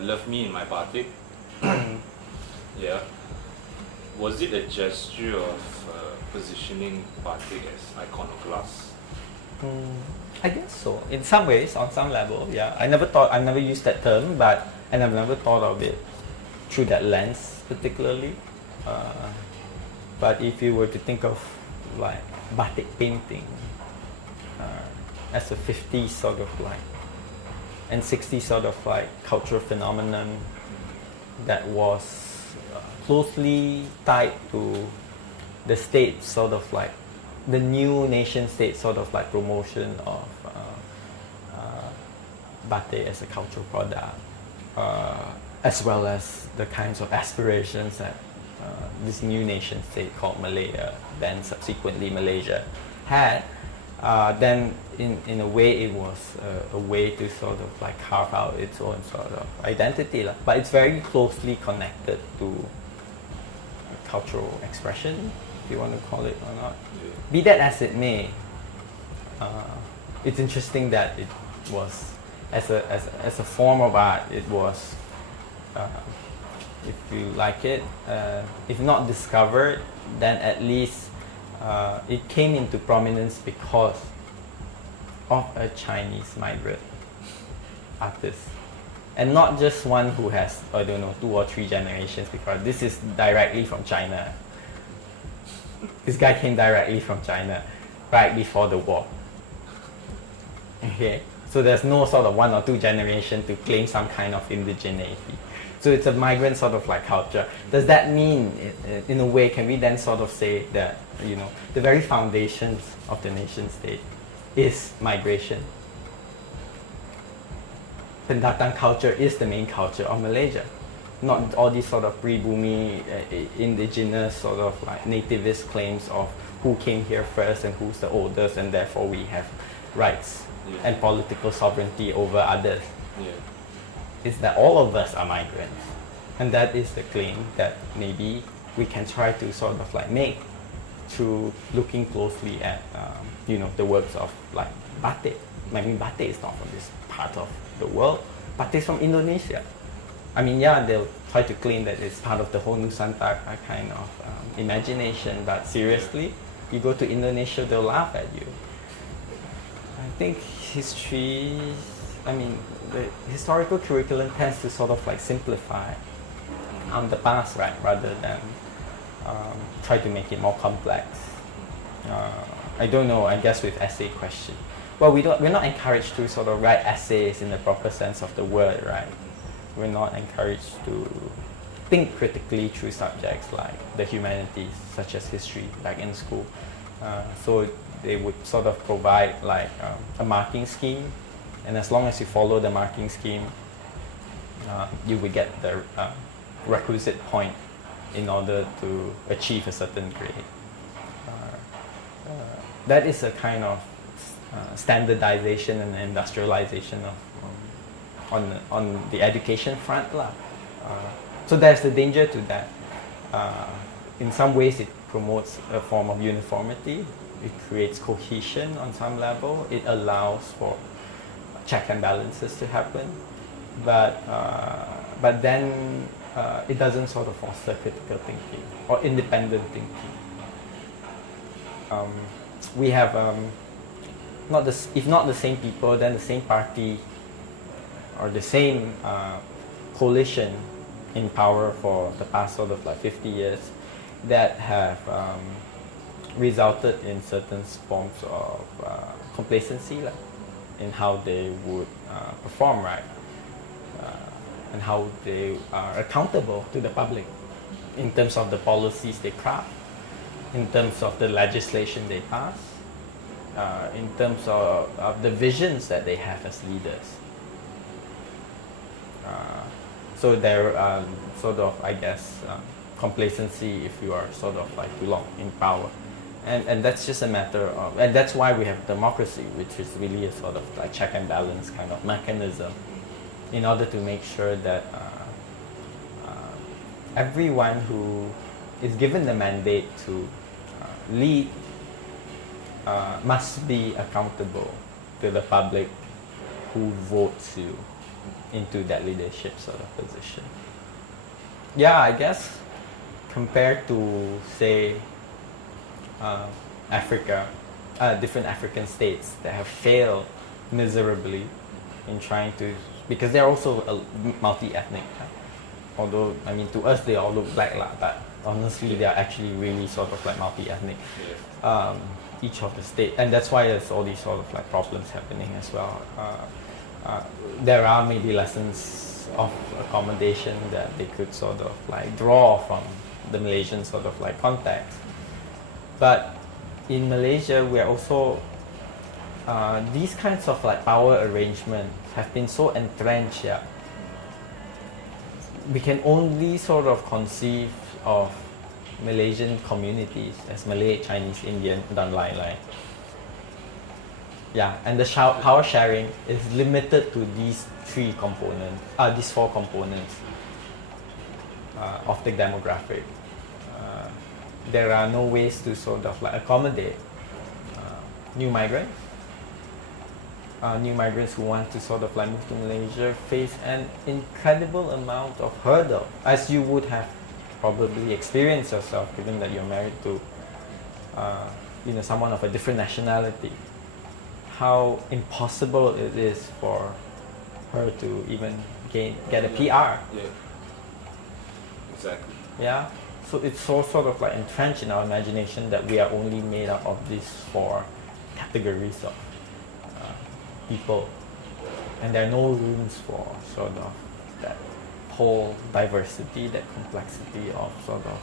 Love Me in My Batik. Yeah. Was it a gesture of positioning Batik as iconoclast? I guess so. In some ways, on some level, yeah. I never used that term, and I've never thought of it through that lens particularly. But if you were to think of like batik painting as a 50s sort of like and 60s sort of like cultural phenomenon that was closely tied to the state sort of like the new nation state sort of like promotion of batik as a cultural product, as well as the kinds of aspirations that this new nation state called Malaya, then subsequently Malaysia, had, then in a way it was a way to sort of like carve out its own sort of identity. But it's very closely connected to cultural expression, if you want to call it or not. Yeah. Be that as it may, it's interesting that it was, as a form of art, it was, if you like it, if not discovered, then at least it came into prominence because of a Chinese migrant artist. And not just one who has, I don't know, 2 or 3 generations, because this is directly from China. This guy came directly from China right before the war. Okay? So there's no sort of 1 or 2 generation to claim some kind of indigeneity. So it's a migrant sort of like culture. Does that mean, in a way, can we then sort of say that, you know, the very foundations of the nation state is migration? Pendatang culture is the main culture of Malaysia. Not all these sort of pre-boomy, indigenous sort of like nativist claims of who came here first and who's the oldest and therefore we have rights and political sovereignty over others. Yeah. Is that all of us are migrants. And that is the claim that maybe we can try to sort of like make through looking closely at, you know, the works of like batik. I mean, batik is not from this part of the world. Batik is from Indonesia. I mean, yeah, they'll try to claim that it's part of the whole Nusantara kind of imagination, but seriously, you go to Indonesia, they'll laugh at you. I think history, I mean, the historical curriculum tends to sort of like simplify the past, right, rather than try to make it more complex. I don't know, I guess with essay question. Well, we're not encouraged to sort of write essays in the proper sense of the word, right? We're not encouraged to think critically through subjects like the humanities, such as history, like in school. So they would sort of provide like a marking scheme, and as long as you follow the marking scheme, you will get the requisite point in order to achieve a certain grade. That is a kind of standardization and industrialization of on the education front. So there's the danger to that. In some ways it promotes a form of uniformity, it creates cohesion on some level, it allows for check and balances to happen, but then it doesn't sort of foster critical thinking or independent thinking. We have if not the same people, then the same party or the same coalition in power for the past sort of like 50 years that have resulted in certain forms of complacency in how they would perform, right? And how they are accountable to the public in terms of the policies they craft, in terms of the legislation they pass, in terms of the visions that they have as leaders. So there sort of, I guess, complacency if you are sort of like too long in power. And that's just a matter of, and that's why we have democracy, which is really a sort of like check and balance kind of mechanism in order to make sure that everyone who is given the mandate to lead must be accountable to the public who votes you into that leadership sort of position. Yeah, I guess compared to, say, Africa, different African states that have failed miserably in trying to, because they're also multi-ethnic. Although, I mean, to us they all look black, but honestly they are actually really sort of like multi-ethnic. Each of the state, and that's why there's all these sort of like problems happening as well. There are maybe lessons of accommodation that they could sort of like draw from the Malaysian sort of like context. But in Malaysia, we are also these kinds of like power arrangements have been so entrenched. Yeah, we can only sort of conceive of Malaysian communities as Malay, Chinese, Indian, dan lain-lain. Yeah, and the power sharing is limited to these these four components of the demographic. There are no ways to sort of like accommodate new migrants. New migrants who want to sort of like move to Malaysia face an incredible amount of hurdle, as you would have probably experienced yourself, given that you're married to someone of a different nationality. How impossible it is for her to even get a PR. Yeah. Exactly. Yeah. So it's so sort of like entrenched in our imagination that we are only made up of these four categories of people, and there are no rooms for sort of that whole diversity, that complexity of sort of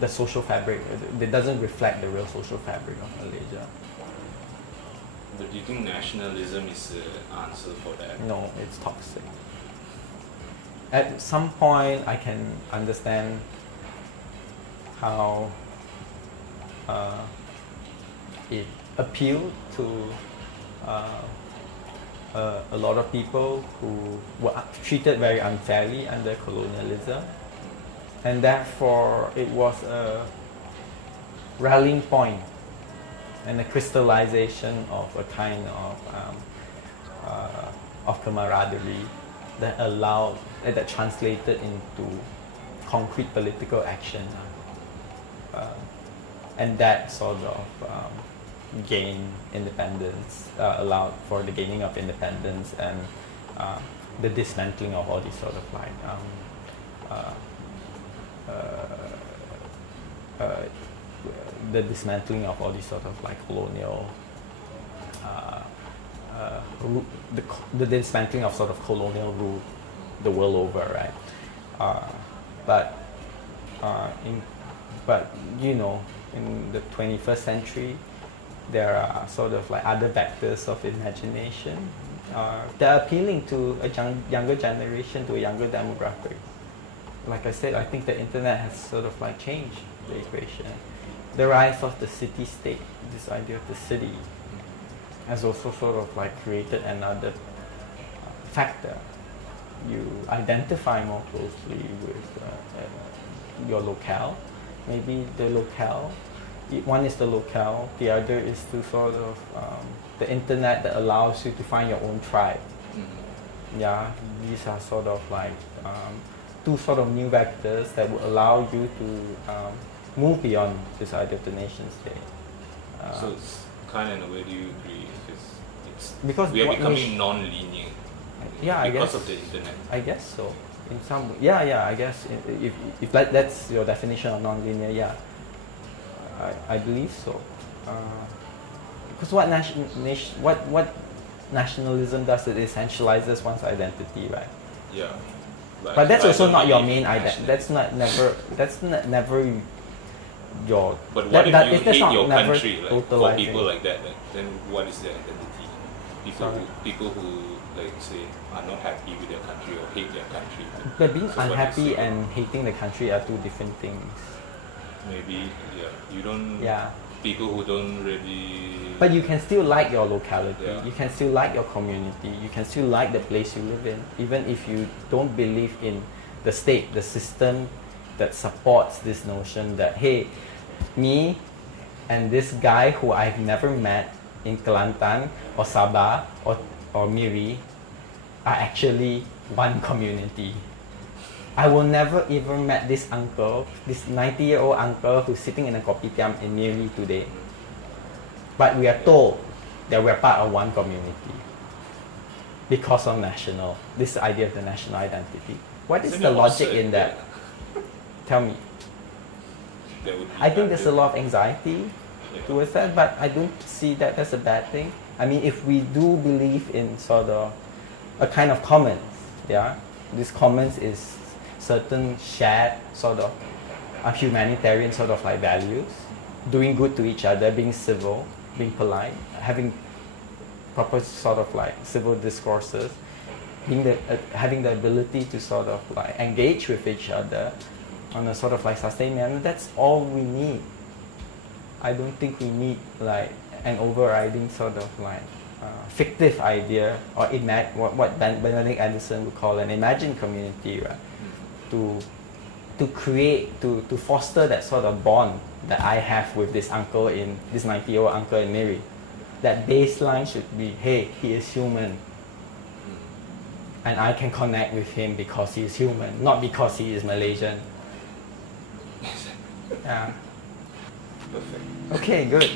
the social fabric. It doesn't reflect the real social fabric of Malaysia. But do you think nationalism is the answer for that? No, it's toxic. At some point, I can understand how it appealed to a lot of people who were treated very unfairly under colonialism, and therefore it was a rallying point and a crystallization of a kind of camaraderie that translated into concrete political action, and that sort of gain independence, allowed for the gaining of independence and the dismantling of all these sort of like the dismantling of all these sort of like colonial the dismantling of sort of colonial rule the world over, right? But in the 21st century, there are sort of like other vectors of imagination that are appealing to a younger generation, to a younger demographic. Like I said, I think the internet has sort of like changed the equation. The rise of the city-state, this idea of the city, has also sort of like created another factor. You identify more closely with your locale. Maybe the locale. One is the locale. The other is to sort of the internet that allows you to find your own tribe. Mm-hmm. Yeah, these are sort of like two sort of new vectors that will allow you to move beyond this idea of the nation state. So it's kind of in a way, do you agree? Because we are becoming non-linear. Yeah, because of the internet. I guess so. In some, I guess if that's your definition of non-linear, yeah, I believe so. Because what nationalism does, it essentializes one's identity, right? Yeah. But that's also not your main identity. That's not never your. But what if you hate your never country? Like, for people like that, then what is their identity? People who like say are not happy with their country or hate their country. But being unhappy and hating the country are two different things. Maybe, you don't. Yeah. People who don't really. But you can still like your locality. Yeah. You can still like your community. You can still like the place you live in, even if you don't believe in the state, the system that supports this notion that, hey, me and this guy who I've never met in Kelantan or Sabah or Miri, are actually one community. I will never even met this uncle, this 90-year-old uncle who's sitting in a kopitiam in Miri today. But we are told that we're part of one community because of this idea of the national identity. What is Isn't the it logic absurd in that? Tell me. There would be I think there's a nothing- lot of anxiety Yeah. towards that, but I don't see that as a bad thing. I mean, if we do believe in sort of a kind of commons, yeah, this commons is certain shared sort of humanitarian sort of like values, doing good to each other, being civil, being polite, having proper sort of like civil discourses, having the ability to sort of like engage with each other on a sort of like sustained manner. That's all we need. I don't think we need like an overriding sort of like fictive idea or what Benedict Anderson would call an imagined community, right? To create, to foster that sort of bond that I have with this 90-year-old uncle in Miri. That baseline should be, hey, he is human. And I can connect with him because he is human, not because he is Malaysian. Yeah. Perfect. Okay, good.